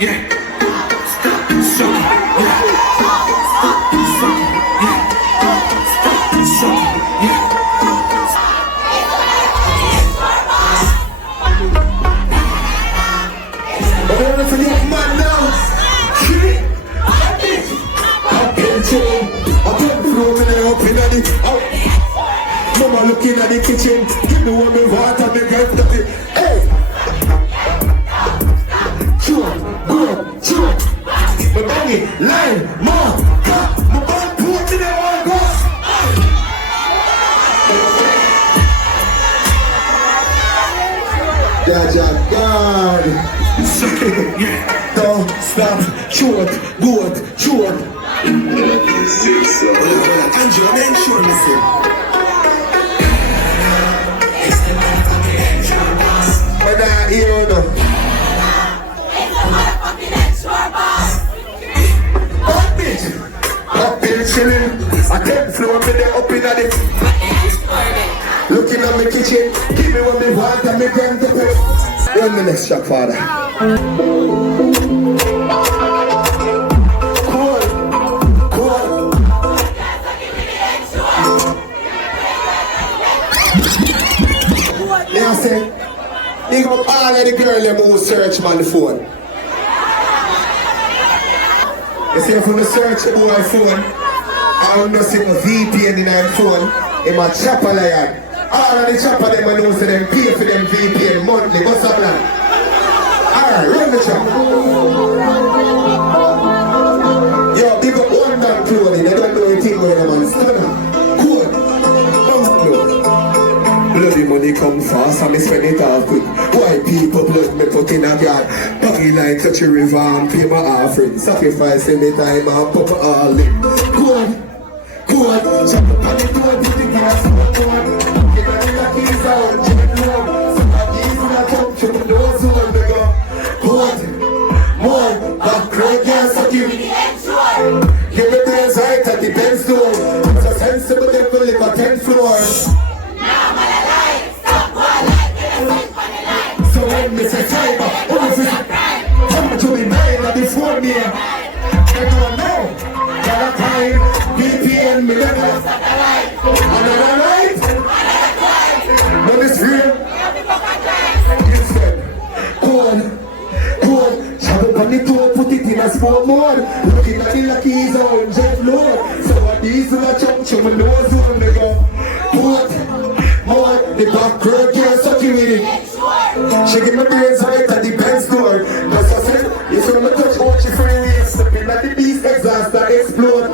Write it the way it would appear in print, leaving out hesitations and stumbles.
yeah. Stop, suck, yeah. Suck, yeah. Stop, suck, yeah. But I don't forget man now. Shit. I put flow in the up in the Mama looking at the kitchen. Give me what me want and me get that. Hey. Chew, go, chew. My body, line, more, cut. My body put in the one go. Jaja God. Yeah. Don't stop, chew it, go it, chew it. Angela, make sure me say. But I hear no. Up bitch, chillin'. I can't flow me there up in the. Looking at my kitchen, give me what me want and me grand to pay. Run the next track, father. Yeah, I say, big up all of the girls them who search on the phone. You see, from the search the boy phone, I don't know see my VPN in my phone, in my chopper like all of the chopper them I know so them pay for them VPN monthly, what's up now? Alright, run the chopper. Yo, big up one man clothing, they don't know anything where them on stunner. Bloody money come fast and me spend it all quick. White people blood me put in a yard. Baggy like touch a river and pay my offering. Sacrificing me time and put my all in. Go on, chop up on the door, put the gas on the door. Give me the keys out, check it out. Some of these when I come to the door, so when they go. More, back road gas, so give me the extra. Give me the right at the Benz door. It's a sensible devil live on 10 floors. Me say cyber, oh this is come to me mind of this one here. I don't know, got a time, VPN, me never another night, but it's real. You said, go on, shove up on the door, put it in a small mode. Looking at the lucky zone, jet load. So what these will chunk to my nose when they go. More, the back road can't suck you with it. She give me brains right at the Benz door. That's what I said. You see me touch out your free waist. Stepping at the beast exhaust that explode.